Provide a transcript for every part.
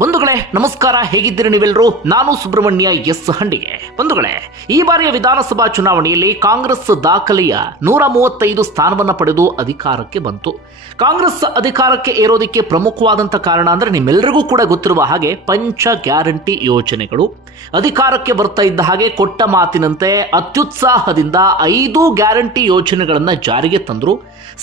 ಬಂಧುಗಳೇ, ನಮಸ್ಕಾರ, ಹೇಗಿದ್ದೀರಿ ನೀವೆಲ್ಲರೂ ನಾನು ಸುಬ್ರಹ್ಮಣ್ಯ ಎಸ್ ಹಂಡಿಗೆ. ಬಂಧುಗಳೇ, ಈ ಬಾರಿಯ ವಿಧಾನಸಭಾ ಚುನಾವಣೆಯಲ್ಲಿ ಕಾಂಗ್ರೆಸ್ ದಾಖಲೆಯ ನೂರ ಮೂವತ್ತೈದು ಸ್ಥಾನವನ್ನು ಪಡೆದು ಅಧಿಕಾರಕ್ಕೆ ಬಂತು. ಕಾಂಗ್ರೆಸ್ ಅಧಿಕಾರಕ್ಕೆ ಏರೋದಕ್ಕೆ ಪ್ರಮುಖವಾದಂಥ ಕಾರಣ ಅಂದರೆ ನಿಮ್ಮೆಲ್ಲರಿಗೂ ಕೂಡ ಗೊತ್ತಿರುವ ಹಾಗೆ ಪಂಚ ಗ್ಯಾರಂಟಿ ಯೋಜನೆಗಳು. ಅಧಿಕಾರಕ್ಕೆ ಬರ್ತಾ ಇದ್ದ ಹಾಗೆ ಕೊಟ್ಟ ಮಾತಿನಂತೆ ಅತ್ಯುತ್ಸಾಹದಿಂದ ಐದು ಗ್ಯಾರಂಟಿ ಯೋಜನೆಗಳನ್ನು ಜಾರಿಗೆ ತಂದರು.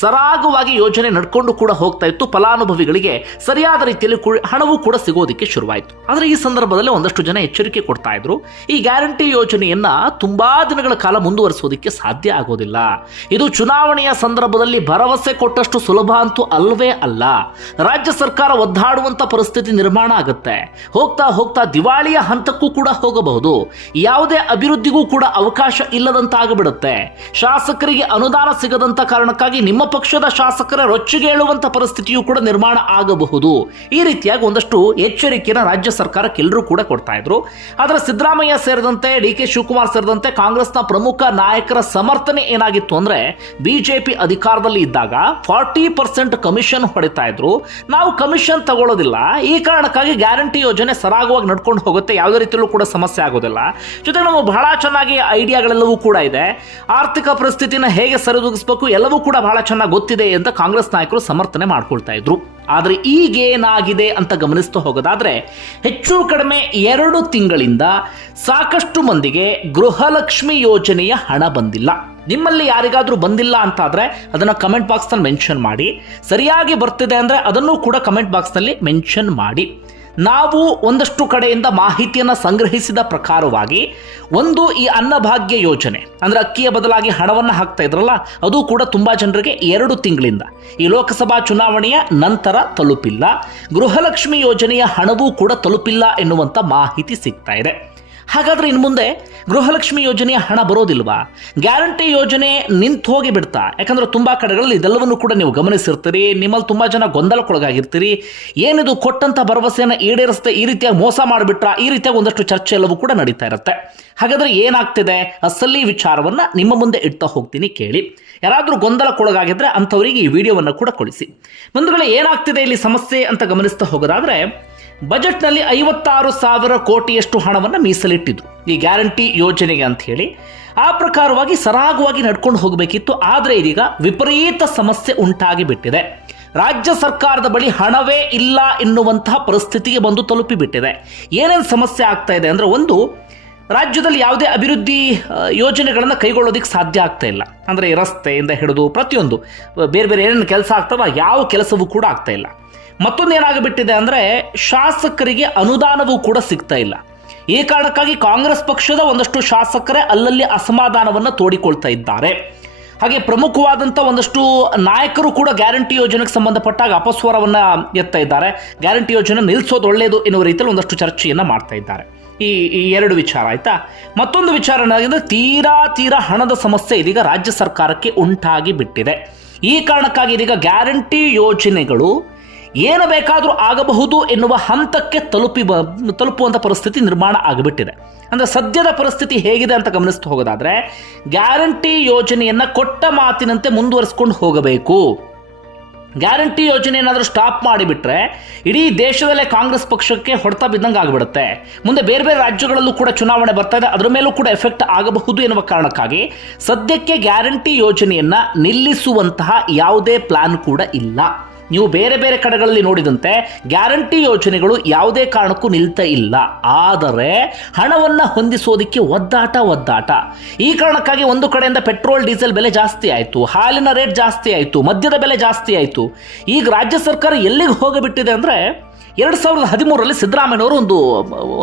ಸರಾಗವಾಗಿ ಯೋಜನೆ ನಡ್ಕೊಂಡು ಕೂಡ ಹೋಗ್ತಾ ಇತ್ತು. ಫಲಾನುಭವಿಗಳಿಗೆ ಸರಿಯಾದ ರೀತಿಯಲ್ಲಿ ಹಣವು ಕೂಡ ಸಿಗೋದಕ್ಕೆ ಶುರುವಾಯಿತು. ಆದರೆ ಈ ಸಂದರ್ಭದಲ್ಲಿ ಒಂದಷ್ಟು ಜನ ಎಚ್ಚರಿಕೆ ಕೊಡ್ತಾ ಇದ್ರು. ಈ ಗ್ಯಾರಂಟಿ ಯೋಜನೆಯನ್ನ ತುಂಬಾ ದಿನಗಳ ಕಾಲ ಮುಂದುವರಿಸೋದಕ್ಕೆ ಸಾಧ್ಯ ಆಗೋದಿಲ್ಲ. ಇದು ಚುನಾವಣೆಯ ಸಂದರ್ಭದಲ್ಲಿ ಭರವಸೆ ಕೊಟ್ಟಷ್ಟು ಸುಲಭ ಅಂತೂ ಅಲ್ವೇ ಅಲ್ಲ. ರಾಜ್ಯ ಸರ್ಕಾರ ಒದ್ದಾಡುವಂತ ಪರಿಸ್ಥಿತಿ ನಿರ್ಮಾಣ ಆಗುತ್ತೆ. ಹೋಗ್ತಾ ಹೋಗ್ತಾ ದಿವಾಳಿಯ ಹಂತಕ್ಕೂ ಕೂಡ ಹೋಗಬಹುದು. ಯಾವುದೇ ಅಭಿವೃದ್ಧಿಗೂ ಕೂಡ ಅವಕಾಶ ಇಲ್ಲದಂತಾಗಬಿಡುತ್ತೆ. ಶಾಸಕರಿಗೆ ಅನುದಾನ ಸಿಗದಂತ ಕಾರಣಕ್ಕಾಗಿ ನಿಮ್ಮ ಪಕ್ಷದ ಶಾಸಕರ ರೊಚ್ಚಿಗೆ ಏಳುವಂತ ಪರಿಸ್ಥಿತಿಯೂ ಕೂಡ ನಿರ್ಮಾಣ ಆಗಬಹುದು. ಈ ರೀತಿಯಾಗಿ ಒಂದಷ್ಟು ಎಚ್ಚರಿಕೆಯನ್ನು ರಾಜ್ಯ ಸರ್ಕಾರಕ್ಕೆ ಎಲ್ಲರೂ ಕೂಡ ಕೊಡ್ತಾ ಇದ್ರು. ಆದರೆ ಸಿದ್ದರಾಮಯ್ಯ ಸೇರಿದಂತೆ ಡಿ ಕೆ ಶಿವಕುಮಾರ್ ಸೇರಿದಂತೆ ಕಾಂಗ್ರೆಸ್ನ ಪ್ರಮುಖ ನಾಯಕರ ಸಮರ್ಥನೆ ಏನಾಗಿತ್ತು ಅಂದ್ರೆ ಬಿಜೆಪಿ ಅಧಿಕಾರದಲ್ಲಿ ಇದ್ದಾಗ ಫಾರ್ಟಿ ಪರ್ಸೆಂಟ್ ಕಮಿಷನ್ ಹೊಡಿತಾ ಇದ್ರು. ನಾವು ಕಮಿಷನ್ ತಗೊಳ್ಳೋದಿಲ್ಲ. ಈ ಕಾರಣಕ್ಕಾಗಿ ಗ್ಯಾರಂಟಿ ಯೋಜನೆ ಸರಾಗವಾಗಿ ನಡ್ಕೊಂಡು ಹೋಗುತ್ತೆ. ಯಾವುದೇ ರೀತಿಯಲ್ಲೂ ಕೂಡ ಸಮಸ್ಯೆ ಆಗೋದಿಲ್ಲ. ಜೊತೆಗೆ ನಾವು ಬಹಳ ಚೆನ್ನಾಗಿ ಐಡಿಯಾಗಳೆಲ್ಲವೂ ಕೂಡ ಇದೆ. ಆರ್ಥಿಕ ಪರಿಸ್ಥಿತಿನ ಹೇಗೆ ಸರಿದೂಗಿಸಬೇಕು ಎಲ್ಲವೂ ಕೂಡ ಬಹಳ ಚೆನ್ನಾಗಿ ಗೊತ್ತಿದೆ ಅಂತ ಕಾಂಗ್ರೆಸ್ ನಾಯಕರು ಸಮರ್ಥನೆ ಮಾಡ್ಕೊಳ್ತಾ ಇದ್ರು. ಆದರೆ ಈಗೇನಾಗಿದೆ ಅಂತ ಗಮನಿಸ್ತಾ ಹೋಗೋದಾದರೆ ಹೆಚ್ಚು ಕಡಿಮೆ ಎರಡು ತಿಂಗಳಿಂದ ಸಾಕಷ್ಟು ಮಂದಿಗೆ ಗೃಹಲಕ್ಷ್ಮಿ ಯೋಜನೆಯ ಹಣ ಬಂದಿಲ್ಲ. ನಿಮ್ಮಲ್ಲಿ ಯಾರಿಗಾದರೂ ಬಂದಿಲ್ಲ ಅಂತಾದರೆ ಅದನ್ನು ಕಮೆಂಟ್ ಬಾಕ್ಸ್ನಲ್ಲಿ ಮೆನ್ಷನ್ ಮಾಡಿ. ಸರಿಯಾಗಿ ಬರ್ತಿದೆ ಅಂದರೆ ಅದನ್ನು ಕೂಡ ಕಮೆಂಟ್ ಬಾಕ್ಸ್ನಲ್ಲಿ ಮೆನ್ಷನ್ ಮಾಡಿ. ನಾವು ಒಂದಷ್ಟು ಕಡೆಯಿಂದ ಮಾಹಿತಿಯನ್ನು ಸಂಗ್ರಹಿಸಿದ ಪ್ರಕಾರವಾಗಿ ಒಂದು ಈ ಅನ್ನಭಾಗ್ಯ ಯೋಜನೆ, ಅಂದ್ರೆ ಅಕ್ಕಿಯ ಬದಲಾಗಿ ಹಣವನ್ನು ಹಾಕ್ತಾ ಇದ್ರಲ್ಲ, ಅದು ಕೂಡ ತುಂಬ ಜನರಿಗೆ ಎರಡು ತಿಂಗಳಿಂದ. ಈ ಲೋಕಸಭಾ ಚುನಾವಣೆಯ ನಂತರ ತಲುಪಿಲ್ಲ, ಗೃಹಲಕ್ಷ್ಮಿ ಯೋಜನೆಯ ಹಣವೂ ಕೂಡ ತಲುಪಿಲ್ಲ ಎನ್ನುವಂಥ ಮಾಹಿತಿ ಸಿಗ್ತಾ ಇದೆ. ಹಾಗಾದ್ರೆ ಇನ್ನು ಮುಂದೆ ಗೃಹಲಕ್ಷ್ಮಿ ಯೋಜನೆಯ ಹಣ ಬರೋದಿಲ್ವಾ? ಗ್ಯಾರಂಟಿ ಯೋಜನೆ ನಿಂತು ಹೋಗಿ ಬಿಡ್ತಾ. ಯಾಕಂದ್ರೆ ತುಂಬಾ ಕಡೆಗಳಲ್ಲಿ ಇದೆಲ್ಲವನ್ನು ಕೂಡ ನೀವು ಗಮನಿಸಿರ್ತೀರಿ. ನಿಮ್ಮಲ್ಲಿ ತುಂಬಾ ಜನ ಗೊಂದಲಕ್ಕೊಳಗಾಗಿರ್ತೀರಿ. ಏನಿದು ಕೊಟ್ಟಂತ ಭರವಸೆಯನ್ನು ಈಡೇರಿಸದೆ ಈ ರೀತಿಯಾಗಿ ಮೋಸ ಮಾಡಿಬಿಟ್ರ? ಈ ರೀತಿಯಾಗಿ ಒಂದಷ್ಟು ಚರ್ಚೆ ಎಲ್ಲವೂ ಕೂಡ ನಡೀತಾ ಇರುತ್ತೆ. ಹಾಗಾದ್ರೆ ಏನಾಗ್ತಿದೆ? ಅಸಲಿ ವಿಚಾರವನ್ನ ನಿಮ್ಮ ಮುಂದೆ ಇಡ್ತಾ ಹೋಗ್ತೀನಿ ಕೇಳಿ. ಯಾರಾದರೂ ಗೊಂದಲಕ್ಕೊಳಗಾಗಿದ್ರೆ ಅಂಥವರಿಗೆ ಈ ವಿಡಿಯೋವನ್ನು ಕೂಡ ಕೊಡಿಸಿ ಬಂಧುಗಳೇ, ಏನಾಗ್ತಿದೆ ಇಲ್ಲಿ ಸಮಸ್ಯೆ ಅಂತ ಗಮನಿಸ್ತಾ ಹೋಗೋದಾದ್ರೆ ಬಜೆಟ್ನಲ್ಲಿ ಐವತ್ತಾರು ಸಾವಿರ ಕೋಟಿಯಷ್ಟು ಹಣವನ್ನು ಮೀಸಲಿಟ್ಟಿದ್ದು. ಈ ಗ್ಯಾರಂಟಿ ಯೋಜನೆಗೆ ಅಂತ ಹೇಳಿ ಆ ಪ್ರಕಾರವಾಗಿ ಸರಾಗವಾಗಿ ನಡ್ಕೊಂಡು ಹೋಗಬೇಕಿತ್ತು. ಆದರೆ ಇದೀಗ ವಿಪರೀತ ಸಮಸ್ಯೆ ಉಂಟಾಗಿ ಬಿಟ್ಟಿದೆ ರಾಜ್ಯ ಸರ್ಕಾರದ ಬಳಿ ಹಣವೇ ಇಲ್ಲ ಎನ್ನುವಂತಹ ಪರಿಸ್ಥಿತಿಗೆ ಬಂದು ತಲುಪಿಬಿಟ್ಟಿದೆ. ಏನೇನು ಸಮಸ್ಯೆ ಆಗ್ತಾ ಇದೆ ಅಂದರೆ ಒಂದು, ರಾಜ್ಯದಲ್ಲಿ ಯಾವುದೇ ಅಭಿವೃದ್ಧಿ ಯೋಜನೆಗಳನ್ನು ಕೈಗೊಳ್ಳೋದಕ್ಕೆ ಸಾಧ್ಯ ಆಗ್ತಾ ಇಲ್ಲ. ಅಂದರೆ ರಸ್ತೆಯಿಂದ ಹಿಡಿದು ಪ್ರತಿಯೊಂದು, ಬೇರೆ ಬೇರೆ ಏನೇನು ಕೆಲಸ ಆಗ್ತಾವ ಯಾವ ಕೆಲಸವೂ ಕೂಡ ಆಗ್ತಾ ಇಲ್ಲ. ಮತ್ತೊಂದು ಏನಾಗಿಬಿಟ್ಟಿದೆ ಅಂದರೆ ಶಾಸಕರಿಗೆ ಅನುದಾನವೂ ಕೂಡ ಸಿಗ್ತಾ ಇಲ್ಲ. ಈ ಕಾರಣಕ್ಕಾಗಿ ಕಾಂಗ್ರೆಸ್ ಪಕ್ಷದ ಒಂದಷ್ಟು ಶಾಸಕರೇ ಅಲ್ಲಲ್ಲಿ ಅಸಮಾಧಾನವನ್ನು ತೋಡಿಕೊಳ್ತಾ ಇದ್ದಾರೆ. ಹಾಗೆ ಪ್ರಮುಖವಾದಂಥ ಒಂದಷ್ಟು ನಾಯಕರು ಕೂಡ ಗ್ಯಾರಂಟಿ ಯೋಜನೆಗೆ ಸಂಬಂಧಪಟ್ಟಾಗ ಅಪಸ್ವರವನ್ನು ಎತ್ತಾ ಇದ್ದಾರೆ. ಗ್ಯಾರಂಟಿ ಯೋಜನೆ ನಿಲ್ಲಿಸೋದು ಒಳ್ಳೆಯದು ಎನ್ನುವ ರೀತಿಯಲ್ಲಿ ಒಂದಷ್ಟು ಚರ್ಚೆಯನ್ನು ಮಾಡ್ತಾ ಇದ್ದಾರೆ. ಈ ಈ ಎರಡು ವಿಚಾರ ಆಯಿತಾ? ಮತ್ತೊಂದು ವಿಚಾರ ಏನಾಗಿದೆ ತೀರಾ ತೀರಾ ಹಣದ ಸಮಸ್ಯೆ ಇದೀಗ ರಾಜ್ಯ ಸರ್ಕಾರಕ್ಕೆ ಉಂಟಾಗಿ ಬಿಟ್ಟಿದೆ. ಈ ಕಾರಣಕ್ಕಾಗಿ ಇದೀಗ ಗ್ಯಾರಂಟಿ ಯೋಜನೆಗಳು ಏನು ಬೇಕಾದರೂ ಆಗಬಹುದು ಎನ್ನುವ ಹಂತಕ್ಕೆ ತಲುಪಿ ಬ ತಲುಪುವಂಥ ಪರಿಸ್ಥಿತಿ ನಿರ್ಮಾಣ ಆಗಿಬಿಟ್ಟಿದೆ. ಅಂದರೆ ಸದ್ಯದ ಪರಿಸ್ಥಿತಿ ಹೇಗಿದೆ ಅಂತ ಗಮನಿಸ್ತಾ ಹೋಗೋದಾದರೆ, ಗ್ಯಾರಂಟಿ ಯೋಜನೆಯನ್ನು ಕೊಟ್ಟ ಮಾತಿನಂತೆ ಮುಂದುವರಿಸ್ಕೊಂಡು ಹೋಗಬೇಕು. ಗ್ಯಾರಂಟಿ ಯೋಜನೆ ಏನಾದರೂ ಸ್ಟಾಪ್ ಮಾಡಿಬಿಟ್ರೆ, ಇಡೀ ದೇಶದಲ್ಲೇ ಕಾಂಗ್ರೆಸ್ ಪಕ್ಷಕ್ಕೆ ಹೊಡೆತ ಬಿದ್ದಂಗೆ ಆಗಿಬಿಡುತ್ತೆ. ಮುಂದೆ ಬೇರೆ ಬೇರೆ ರಾಜ್ಯಗಳಲ್ಲೂ ಕೂಡ ಚುನಾವಣೆ ಬರ್ತಾ ಇದೆ, ಅದರ ಮೇಲೂ ಕೂಡ ಎಫೆಕ್ಟ್ ಆಗಬಹುದು ಎನ್ನುವ ಕಾರಣಕ್ಕಾಗಿ ಸದ್ಯಕ್ಕೆ ಗ್ಯಾರಂಟಿ ಯೋಜನೆಯನ್ನು ನಿಲ್ಲಿಸುವಂತಹ ಯಾವುದೇ ಪ್ಲಾನ್ ಕೂಡ ಇಲ್ಲ. ನೀವು ಬೇರೆ ಬೇರೆ ಕಡೆಗಳಲ್ಲಿ ನೋಡಿದಂತೆ ಗ್ಯಾರಂಟಿ ಯೋಜನೆಗಳು ಯಾವುದೇ ಕಾರಣಕ್ಕೂ ನಿಲ್ತಾ ಇಲ್ಲ. ಆದರೆ ಹಣವನ್ನು ಹೊಂದಿಸೋದಕ್ಕೆ ಒದ್ದಾಟ ಒದ್ದಾಟ. ಈ ಕಾರಣಕ್ಕಾಗಿ ಒಂದು ಕಡೆಯಿಂದ ಪೆಟ್ರೋಲ್, ಡೀಸೆಲ್ ಬೆಲೆ ಜಾಸ್ತಿ ಆಯಿತು. ಹಾಲಿನ ರೇಟ್ ಜಾಸ್ತಿ ಆಯಿತು. ಮದ್ಯದ ಬೆಲೆ ಜಾಸ್ತಿ ಆಯಿತು. ಈಗ ರಾಜ್ಯ ಸರ್ಕಾರ ಎಲ್ಲಿಗೆ ಹೋಗಿಬಿಟ್ಟಿದೆ ಅಂದರೆ ಎರಡು ಸಾವಿರದ ಹದಿಮೂರರಲ್ಲಿ ಸಿದ್ದರಾಮಯ್ಯವರು ಒಂದು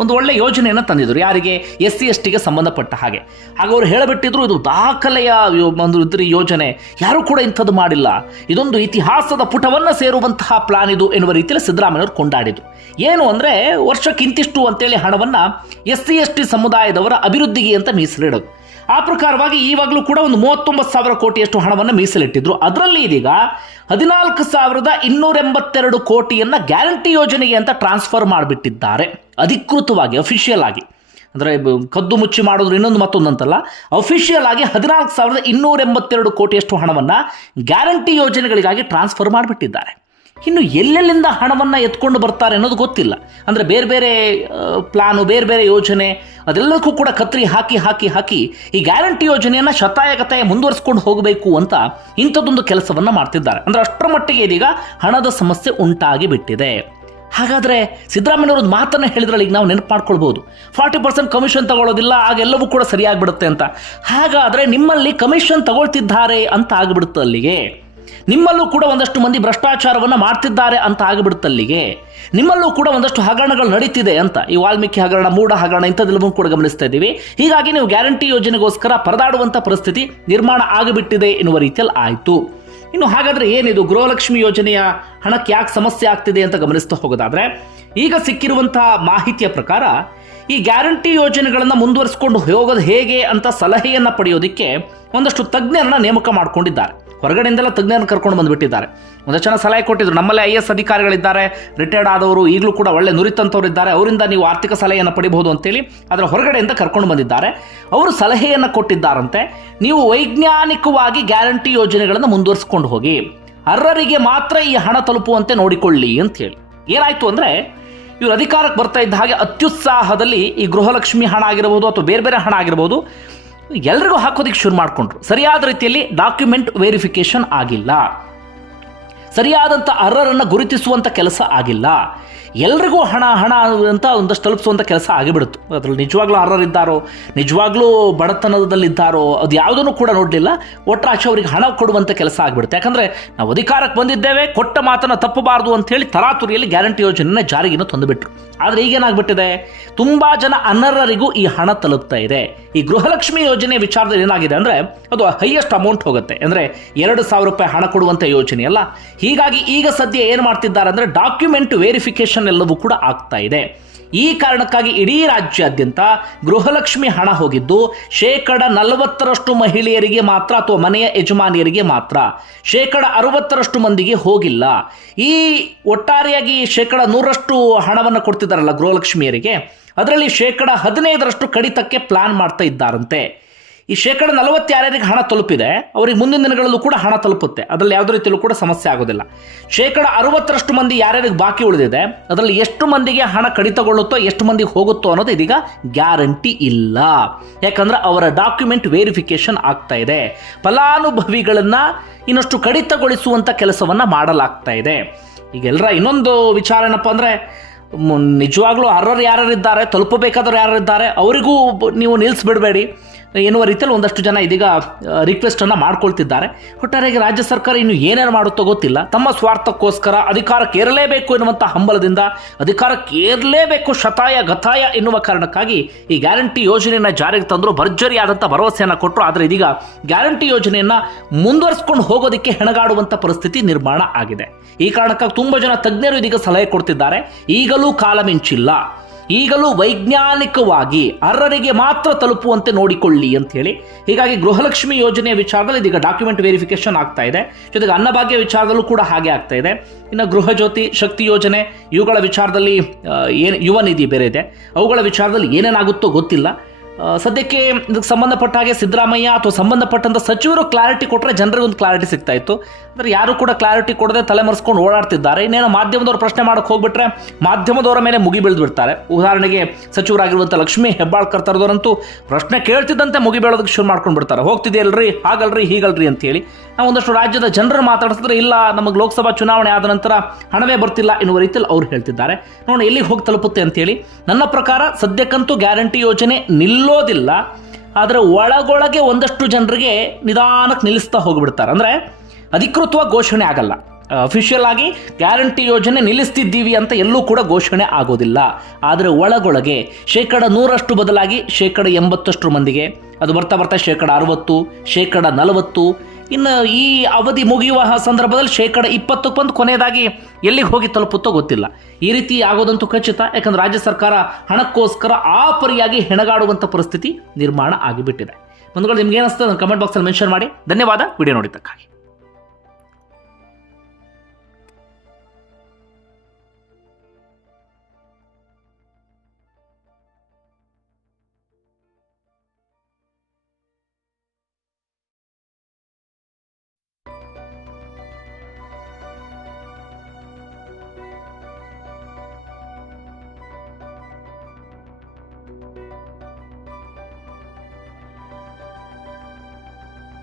ಒಂದು ಒಳ್ಳೆ ಯೋಜನೆಯನ್ನು ತಂದಿದ್ರು ಯಾರಿಗೆ? ಎಸ್ ಸಿ, ಎಸ್ ಟಿಗೆ ಸಂಬಂಧಪಟ್ಟ ಹಾಗೆ. ಹಾಗೆ ಅವರು ಹೇಳಿಬಿಟ್ಟಿದ್ರು, ಇದು ದಾಖಲೆಯ ಒಂದು ಇದ್ರ ಯೋಜನೆ. ಯಾರೂ ಕೂಡ ಇಂಥದ್ದು ಮಾಡಿಲ್ಲ. ಇದೊಂದು ಇತಿಹಾಸದ ಪುಟವನ್ನು ಸೇರುವಂತಹ ಪ್ಲಾನ್ ಇದು ಎನ್ನುವ ರೀತಿಯಲ್ಲಿ ಸಿದ್ದರಾಮಯ್ಯವರು ಕೊಂಡಾಡಿದರು. ಏನು ಅಂದರೆ ವರ್ಷಕ್ಕಿಂತಿಷ್ಟು ಅಂತೇಳಿ ಹಣವನ್ನು ಎಸ್ ಸಿ, ಎಸ್ ಟಿ ಸಮುದಾಯದವರ ಅಭಿವೃದ್ಧಿಗೆ ಅಂತ ಮೀಸಲಿಡೋದು. ಆ ಪ್ರಕಾರವಾಗಿ ಈವಾಗಲೂ ಕೂಡ ಒಂದು ಮೂವತ್ತೊಂಬತ್ತು ಸಾವಿರ ಕೋಟಿಯಷ್ಟು ಹಣವನ್ನು ಮೀಸಲಿಟ್ಟಿದ್ರು. ಅದರಲ್ಲಿ ಇದೀಗ ಹದಿನಾಲ್ಕು ಸಾವಿರದ ಇನ್ನೂರ ಎಂಬತ್ತೆರಡು ಕೋಟಿಯನ್ನು ಗ್ಯಾರಂಟಿ ಯೋಜನೆಗೆ ಅಂತ ಟ್ರಾನ್ಸ್ಫರ್ ಮಾಡಿಬಿಟ್ಟಿದ್ದಾರೆ. ಅಧಿಕೃತವಾಗಿ ಅಫಿಷಿಯಲ್ ಆಗಿ. ಅಂದರೆ ಕದ್ದು ಮುಚ್ಚಿ ಮಾಡೋದು ಇನ್ನೊಂದು ಮತ್ತೊಂದು ಅಂತಲ್ಲ. ಅಫಿಷಿಯಲ್ ಆಗಿ ಹದಿನಾಲ್ಕು ಸಾವಿರದ ಇನ್ನೂರ ಎಂಬತ್ತೆರಡು ಕೋಟಿಯಷ್ಟು ಹಣವನ್ನು ಗ್ಯಾರಂಟಿ ಯೋಜನೆಗಳಿಗಾಗಿ ಟ್ರಾನ್ಸ್ಫರ್ ಮಾಡಿಬಿಟ್ಟಿದ್ದಾರೆ. ಇನ್ನು ಎಲ್ಲೆಲ್ಲಿಂದ ಹಣವನ್ನು ಎತ್ಕೊಂಡು ಬರ್ತಾರೆ ಅನ್ನೋದು ಗೊತ್ತಿಲ್ಲ. ಅಂದರೆ ಬೇರೆ ಬೇರೆ ಪ್ಲಾನು ಬೇರೆ ಬೇರೆ ಯೋಜನೆ, ಅದೆಲ್ಲಕ್ಕೂ ಕೂಡ ಕತ್ರಿ ಹಾಕಿ ಹಾಕಿ ಹಾಕಿ ಈ ಗ್ಯಾರಂಟಿ ಯೋಜನೆಯನ್ನು ಶತಾಯಗತಾಯ ಮುಂದುವರಿಸ್ಕೊಂಡು ಹೋಗಬೇಕು ಅಂತ ಇಂಥದ್ದೊಂದು ಕೆಲಸವನ್ನು ಮಾಡ್ತಿದ್ದಾರೆ. ಅಂದರೆ ಅಷ್ಟರ ಮಟ್ಟಿಗೆ ಇದೀಗ ಹಣದ ಸಮಸ್ಯೆ ಉಂಟಾಗಿ ಬಿಟ್ಟಿದೆ. ಹಾಗಾದರೆ ಸಿದ್ದರಾಮಯ್ಯವ್ರ ಮಾತನ್ನು ಹೇಳಿದ್ರಲ್ಲಿ ಈಗ ನಾವು ನೆನಪು ಮಾಡ್ಕೊಳ್ಬೋದು ಫಾರ್ಟಿ ಪರ್ಸೆಂಟ್ ಕಮಿಷನ್ ತಗೊಳ್ಳೋದಿಲ್ಲ, ಆಗೆಲ್ಲವೂ ಕೂಡ ಸರಿಯಾಗಿಬಿಡುತ್ತೆ ಅಂತ. ಹಾಗಾದರೆ ನಿಮ್ಮಲ್ಲಿ ಕಮಿಷನ್ ತಗೊಳ್ತಿದ್ದಾರೆ ಅಂತ ಆಗಿಬಿಡುತ್ತೆ ಅಲ್ಲಿಗೆ. ನಿಮ್ಮಲ್ಲೂ ಕೂಡ ಒಂದಷ್ಟು ಮಂದಿ ಭ್ರಷ್ಟಾಚಾರವನ್ನು ಮಾಡ್ತಿದ್ದಾರೆ ಅಂತ ಆಗಿಬಿಡುತ್ತಲ್ಲಿಗೆ, ನಿಮ್ಮಲ್ಲೂ ಕೂಡ ಒಂದಷ್ಟು ಹಗರಣಗಳು ನಡೀತಿದೆ ಅಂತ, ಈ ವಾಲ್ಮೀಕಿ ಹಗರಣ, ಮೂಢ ಹಗರಣ ಇಂಥದ್ದೆಲ್ಲವೂ ಕೂಡ ಗಮನಿಸ್ತಾ ಇದ್ದೀವಿ. ಹೀಗಾಗಿ ನೀವು ಗ್ಯಾರಂಟಿ ಯೋಜನೆಗೋಸ್ಕರ ಪರದಾಡುವಂಥ ಪರಿಸ್ಥಿತಿ ನಿರ್ಮಾಣ ಆಗಿಬಿಟ್ಟಿದೆ ಎನ್ನುವ ರೀತಿಯಲ್ಲಿ ಆಯಿತು. ಇನ್ನು ಹಾಗಾದ್ರೆ ಏನಿದು? ಗೃಹಲಕ್ಷ್ಮಿ ಯೋಜನೆಯ ಹಣಕ್ಕೆ ಯಾಕೆ ಸಮಸ್ಯೆ ಆಗ್ತಿದೆ ಅಂತ ಗಮನಿಸ್ತಾ ಹೋಗೋದಾದ್ರೆ, ಈಗ ಸಿಕ್ಕಿರುವಂತಹ ಮಾಹಿತಿಯ ಪ್ರಕಾರ ಈ ಗ್ಯಾರಂಟಿ ಯೋಜನೆಗಳನ್ನು ಮುಂದುವರಿಸಿಕೊಂಡು ಹೋಗೋದು ಹೇಗೆ ಅಂತ ಸಲಹೆಯನ್ನ ಪಡೆಯೋದಕ್ಕೆ ಒಂದಷ್ಟು ತಜ್ಞರನ್ನ ನೇಮಕ ಮಾಡಿಕೊಂಡಿದ್ದಾರೆ. ಹೊರಗಡೆಯಿಂದೆಲ್ಲ ತಜ್ಞರನ್ನು ಕರ್ಕೊಂಡು ಬಂದುಬಿಟ್ಟಿದ್ದಾರೆ. ಒಂದಷ್ಟು ಜನ ಸಲಹೆ ಕೊಟ್ಟಿದ್ರು. ನಮ್ಮಲ್ಲೇ ಐ ಎಸ್ ಅಧಿಕಾರಿಗಳಿದ್ದಾರೆ. ರಿಟೈರ್ಡ್ ಆದವರು ಈಗಲೂ ಕೂಡ ಒಳ್ಳೆ ನುರಿತಂಥವ್ರು ಇದ್ದಾರೆ. ಅವರಿಂದ ನೀವು ಆರ್ಥಿಕ ಸಲಹೆಯನ್ನು ಪಡಿಬಹುದು ಅಂತೇಳಿ ಅದರ ಹೊರಗಡೆಯಿಂದ ಕರ್ಕೊಂಡು ಬಂದಿದ್ದಾರೆ. ಅವರು ಸಲಹೆಯನ್ನು ಕೊಟ್ಟಿದ್ದಾರಂತೆ. ನೀವು ವೈಜ್ಞಾನಿಕವಾಗಿ ಗ್ಯಾರಂಟಿ ಯೋಜನೆಗಳನ್ನು ಮುಂದುವರಿಸ್ಕೊಂಡು ಹೋಗಿ, ಅರ್ಹರಿಗೆ ಮಾತ್ರ ಈ ಹಣ ತಲುಪುವಂತೆ ನೋಡಿಕೊಳ್ಳಿ ಅಂತ ಹೇಳಿ ಏನಾಯಿತು ಅಂದರೆ, ಇವರು ಅಧಿಕಾರಕ್ಕೆ ಬರ್ತಾ ಇದ್ದ ಹಾಗೆ ಅತ್ಯುತ್ಸಾಹದಲ್ಲಿ ಈ ಗೃಹಲಕ್ಷ್ಮಿ ಹಣ ಆಗಿರಬಹುದು ಅಥವಾ ಬೇರೆ ಬೇರೆ ಹಣ ಆಗಿರಬಹುದು ಎಲ್ರಿಗೂ ಹಾಕೋದಕ್ಕೆ ಶುರು ಮಾಡಿಕೊಂಡ್ರು. ಸರಿಯಾದ ರೀತಿಯಲ್ಲಿ ಡಾಕ್ಯುಮೆಂಟ್ ವೆರಿಫಿಕೇಶನ್ ಆಗಿಲ್ಲ. ಸರಿಯಾದಂಥ ಅರ್ಹರನ್ನು ಗುರುತಿಸುವಂಥ ಕೆಲಸ ಆಗಿಲ್ಲ. ಎಲ್ರಿಗೂ ಹಣ ಹಣ ಅಂತ ಒಂದಷ್ಟು ತಲುಪಿಸುವಂಥ ಕೆಲಸ ಆಗಿಬಿಡುತ್ತೆ. ಅದರಲ್ಲಿ ನಿಜವಾಗ್ಲೂ ಅರ್ಹರಿದ್ದಾರೋ, ನಿಜವಾಗ್ಲೂ ಬಡತನದಲ್ಲಿದ್ದಾರೋ, ಅದು ಯಾವುದನ್ನು ಕೂಡ ನೋಡಲಿಲ್ಲ. ಒಟ್ಟರಾಚೆ ಅವರಿಗೆ ಹಣ ಕೊಡುವಂಥ ಕೆಲಸ ಆಗಿಬಿಡುತ್ತೆ. ಯಾಕಂದರೆ ನಾವು ಅಧಿಕಾರಕ್ಕೆ ಬಂದಿದ್ದೇವೆ, ಕೊಟ್ಟ ಮಾತನ್ನು ತಪ್ಪಬಾರದು ಅಂತೇಳಿ ತರಾತುರಿಯಲ್ಲಿ ಗ್ಯಾರಂಟಿ ಯೋಜನೆಯನ್ನು ಜಾರಿಗೆನ ತಂದುಬಿಟ್ರು. ಆದರೆ ಈಗೇನಾಗ್ಬಿಟ್ಟಿದೆ? ತುಂಬ ಜನ ಅನರ್ಹರಿಗೂ ಈ ಹಣ ತಲುಪ್ತಾ ಇದೆ. ಈ ಗೃಹಲಕ್ಷ್ಮಿ ಯೋಜನೆ ವಿಚಾರದಲ್ಲಿ ಏನಾಗಿದೆ ಅಂದರೆ, ಅದು ಹೈಯೆಸ್ಟ್ ಅಮೌಂಟ್ ಹೋಗುತ್ತೆ. ಅಂದರೆ ಎರಡು ಸಾವಿರ ರೂಪಾಯಿ ಹಣ ಕೊಡುವಂಥ ಯೋಜನೆ ಅಲ್ಲ ಹೀಗಾಗಿ ಈಗ ಸದ್ಯ ಏನು ಮಾಡ್ತಿದ್ದಾರೆ ಅಂದರೆ ಡಾಕ್ಯುಮೆಂಟ್ ವೆರಿಫಿಕೇಶನ್ ಎಲ್ಲವೂ ಕೂಡ ಆಗ್ತಾ ಇದೆ. ಈ ಕಾರಣಕ್ಕಾಗಿ ಇಡೀ ರಾಜ್ಯಾದ್ಯಂತ ಗೃಹಲಕ್ಷ್ಮಿ ಹಣ ಹೋಗಿದ್ದು, ಶೇಕಡ ನಲವತ್ತರಷ್ಟು ಮಹಿಳೆಯರಿಗೆ ಮಾತ್ರ ಅಥವಾ ಮನೆಯ ಯಜಮಾನಿಯರಿಗೆ ಮಾತ್ರ. ಶೇಕಡ ಅರವತ್ತರಷ್ಟು ಮಂದಿಗೆ ಹೋಗಿಲ್ಲ. ಈ ಒಟ್ಟಾರೆಯಾಗಿ ಶೇಕಡ ನೂರಷ್ಟು ಹಣವನ್ನು ಕೊಡ್ತಿದ್ದಾರಲ್ಲ ಗೃಹಲಕ್ಷ್ಮಿಯರಿಗೆ, ಅದರಲ್ಲಿ ಶೇಕಡ ಹದಿನೈದರಷ್ಟು ಕಡಿತಕ್ಕೆ ಪ್ಲಾನ್ ಮಾಡ್ತಾ ಇದ್ದಾರಂತೆ. ಈ ಶೇಕಡ ನಲವತ್ತು ಯಾರ್ಯಾರಿಗೆ ಹಣ ತಲುಪಿದೆ, ಅವರಿಗೆ ಮುಂದಿನ ದಿನಗಳಲ್ಲೂ ಕೂಡ ಹಣ ತಲುಪುತ್ತೆ. ಅದರಲ್ಲಿ ಯಾವುದೇ ರೀತಿಯಲ್ಲೂ ಕೂಡ ಸಮಸ್ಯೆ ಆಗೋದಿಲ್ಲ. ಶೇಕಡ ಅರವತ್ತರಷ್ಟು ಮಂದಿ ಯಾರ್ಯಾರಿಗೆ ಬಾಕಿ ಉಳಿದಿದೆ, ಅದರಲ್ಲಿ ಎಷ್ಟು ಮಂದಿಗೆ ಹಣ ಕಡಿತಗೊಳ್ಳುತ್ತೋ, ಎಷ್ಟು ಮಂದಿಗೆ ಹೋಗುತ್ತೋ ಅನ್ನೋದು ಇದೀಗ ಗ್ಯಾರಂಟಿ ಇಲ್ಲ. ಯಾಕಂದ್ರೆ ಅವರ ಡಾಕ್ಯುಮೆಂಟ್ ವೆರಿಫಿಕೇಶನ್ ಆಗ್ತಾ ಇದೆ. ಫಲಾನುಭವಿಗಳನ್ನ ಇನ್ನಷ್ಟು ಕಡಿತಗೊಳಿಸುವಂಥ ಕೆಲಸವನ್ನ ಮಾಡಲಾಗ್ತಾ ಇದೆ. ಈಗ ಎಲ್ಲರ ಇನ್ನೊಂದು ವಿಚಾರ ಏನಪ್ಪ ಅಂದ್ರೆ ನಿಜವಾಗ್ಲೂ ಅರ್ಹರು ಯಾರ್ಯಾರಿದ್ದಾರೆ, ತಲುಪಬೇಕಾದವ್ರು ಯಾರಿದ್ದಾರೆ ಅವರಿಗೂ ನೀವು ನಿಲ್ಲಿಸ್ಬಿಡಬೇಡಿ ಎನ್ನುವ ರೀತಿಯಲ್ಲಿ ಒಂದಷ್ಟು ಜನ ಇದೀಗ ರಿಕ್ವೆಸ್ಟನ್ನು ಮಾಡ್ಕೊಳ್ತಿದ್ದಾರೆ. ಒಟ್ಟಾರೆಯಾಗಿ ರಾಜ್ಯ ಸರ್ಕಾರ ಇನ್ನು ಏನೇನು ಮಾಡುತ್ತೋ ಗೊತ್ತಿಲ್ಲ. ತಮ್ಮ ಸ್ವಾರ್ಥಕ್ಕೋಸ್ಕರ ಅಧಿಕಾರಕ್ಕೆ ಏರಲೇಬೇಕು ಎನ್ನುವಂಥ ಹಂಬಲದಿಂದ ಅಧಿಕಾರಕ್ಕೆ ಏರಲೇಬೇಕು ಶತಾಯ ಗತಾಯ ಎನ್ನುವ ಕಾರಣಕ್ಕಾಗಿ ಈ ಗ್ಯಾರಂಟಿ ಯೋಜನೆಯನ್ನು ಜಾರಿಗೆ ತಂದರು ಭರ್ಜರಿಯಾದಂಥ ಭರವಸೆಯನ್ನು ಕೊಟ್ಟರು ಆದರೆ ಇದೀಗ ಗ್ಯಾರಂಟಿ ಯೋಜನೆಯನ್ನು ಮುಂದುವರಿಸ್ಕೊಂಡು ಹೋಗೋದಕ್ಕೆ ಹೆಣಗಾಡುವಂಥ ಪರಿಸ್ಥಿತಿ ನಿರ್ಮಾಣ ಆಗಿದೆ. ಈ ಕಾರಣಕ್ಕಾಗಿ ತುಂಬ ಜನ ತಜ್ಞರು ಇದೀಗ ಸಲಹೆ ಕೊಡ್ತಿದ್ದಾರೆ. ಈಗಲೂ ಕಾಲ ಮಿಂಚಿಲ್ಲ. ಈಗಲೂ ವೈಜ್ಞಾನಿಕವಾಗಿ ಅರ್ಹರಿಗೆ ಮಾತ್ರ ತಲುಪುವಂತೆ ನೋಡಿಕೊಳ್ಳಿ ಅಂತ ಹೇಳಿ ಹೀಗಾಗಿ ಗೃಹಲಕ್ಷ್ಮಿ ಯೋಜನೆಯ ವಿಚಾರದಲ್ಲಿ ಇದೀಗ ಡಾಕ್ಯುಮೆಂಟ್ ವೆರಿಫಿಕೇಶನ್ ಆಗ್ತಾ ಇದೆ. ಜೊತೆಗೆ ಅನ್ನಭಾಗ್ಯ ವಿಚಾರದಲ್ಲೂ ಕೂಡ ಹಾಗೆ ಆಗ್ತಾ ಇದೆ. ಇನ್ನು ಗೃಹ ಜ್ಯೋತಿ ಶಕ್ತಿ ಯೋಜನೆ, ಇವುಗಳ ವಿಚಾರದಲ್ಲಿ ಏನು ಯುವ ನಿಧಿ ಬೇರೆ ಇದೆ. ಅವುಗಳ ವಿಚಾರದಲ್ಲಿ ಏನೇನಾಗುತ್ತೋ ಗೊತ್ತಿಲ್ಲ. ಸದ್ಯಕ್ಕೆ ಇದಕ್ಕೆ ಸಂಬಂಧಪಟ್ಟ ಹಾಗೆ ಸಿದ್ದರಾಮಯ್ಯ ಅಥವಾ ಸಂಬಂಧಪಟ್ಟಂಥ ಸಚಿವರು ಕ್ಲಾರಿಟಿ ಕೊಟ್ಟರೆ ಜನರಿಗೆ ಒಂದು ಕ್ಲಾರಿಟಿ ಸಿಗ್ತಾ ಇತ್ತು ಅಂದರೆ ಯಾರು ಕೂಡ ಕ್ಲಾರಿಟಿ ಕೊಡದೆ ತಲೆಮರೆಸ್ಕೊಂಡು ಓಡಾಡ್ತಿದ್ದಾರೆ. ಇನ್ನೇನು ಮಾಧ್ಯಮದವರು ಪ್ರಶ್ನೆ ಮಾಡಕ್ಕೆ ಹೋಗ್ಬಿಟ್ರೆ ಮಾಧ್ಯಮದವರ ಮೇಲೆ ಮುಗಿ ಬೀಳ್ದು ಉದಾಹರಣೆಗೆ ಸಚಿವರಾಗಿರುವಂಥ ಲಕ್ಷ್ಮೀ ಹೆಬ್ಬಾಳ್ಕರ್ ತರದವರಂತೂ ಪ್ರಶ್ನೆ ಕೇಳ್ತಿದ್ದಂತೆ ಮುಗಿ ಬೀಳೋದಕ್ಕೆ ಶುರು ಮಾಡ್ಕೊಂಡು ಬಿಡ್ತಾರೆ. ಹೋಗ್ತಿದೆಯಲ್ರಿ ಹಾಗಲ್ರಿ? ಹೀಗಲ್ರಿ ಅಂತೇಳಿ ನಾವು ಒಂದಷ್ಟು ರಾಜ್ಯದ ಜನರನ್ನು ಮಾತಾಡಿಸಿದ್ರೆ ಇಲ್ಲ, ನಮಗೆ ಲೋಕಸಭಾ ಚುನಾವಣೆ ಆದ ನಂತರ ಹಣವೇ ಬರ್ತಿಲ್ಲ ಎನ್ನುವ ರೀತಿಯಲ್ಲಿ ಅವ್ರು ಹೇಳ್ತಿದ್ದಾರೆ. ನೋಡಿ ಎಲ್ಲಿಗೆ ಹೋಗಿ ತಲುಪುತ್ತೆ ಅಂತೇಳಿ ನನ್ನ ಪ್ರಕಾರ ಸದ್ಯಕ್ಕಂತೂ ಗ್ಯಾರಂಟಿ ಯೋಜನೆ ನಿಲ್ಲೋದಿಲ್ಲ, ಆದರೆ ಒಳಗೊಳಗೆ ಒಂದಷ್ಟು ಜನರಿಗೆ ನಿಧಾನಕ್ಕೆ ನಿಲ್ಲಿಸ್ತಾ ಹೋಗಿಬಿಡ್ತಾರೆ. ಅಂದರೆ ಅಧಿಕೃತವಾಗಿ ಘೋಷಣೆ ಆಗಲ್ಲ. ಅಫಿಷಿಯಲ್ ಆಗಿ ಗ್ಯಾರಂಟಿ ಯೋಜನೆ ನಿಲ್ಲಿಸ್ತಿದ್ದೀವಿ ಅಂತ ಎಲ್ಲೂ ಕೂಡ ಘೋಷಣೆ ಆಗೋದಿಲ್ಲ. ಆದರೆ ಒಳಗೊಳಗೆ ಶೇಕಡ ನೂರಷ್ಟು ಬದಲಾಗಿ ಶೇಕಡ ಎಂಬತ್ತಷ್ಟು ಮಂದಿಗೆ, ಅದು ಬರ್ತಾ ಬರ್ತಾ ಶೇಕಡ ಅರವತ್ತು, ಶೇಕಡ ನಲವತ್ತು ಇನ್ನು ಈ ಅವಧಿ ಮುಗಿಯುವ ಸಂದರ್ಭದಲ್ಲಿ ಶೇಕಡ ಇಪ್ಪತ್ತಕ್ಕೆ ಬಂದು ಕೊನೆಯದಾಗಿ ಎಲ್ಲಿಗೆ ಹೋಗಿ ತಲುಪುತ್ತೋ ಗೊತ್ತಿಲ್ಲ. ಈ ರೀತಿ ಆಗೋದಂತೂ ಖಚಿತ, ಯಾಕಂದ್ರೆ ರಾಜ್ಯ ಸರ್ಕಾರ ಹಣಕ್ಕೋಸ್ಕರ ಆಪರಿಯಾಗಿ ಪರಿಯಾಗಿ ಹೆಣಗಾಡುವಂಥ ಪರಿಸ್ಥಿತಿ ನಿರ್ಮಾಣ ಆಗಿಬಿಟ್ಟಿದೆ. ಬಂಧುಗಳು, ನಿಮ್ಗೆ ಏನಿಸ್ತದೆ ಕಮೆಂಟ್ ಬಾಕ್ಸಲ್ಲಿ ಮೆನ್ಷನ್ ಮಾಡಿ. ಧನ್ಯವಾದ. ವಿಡಿಯೋ ನೋಡಿದ್ದಕ್ಕಾಗಿ.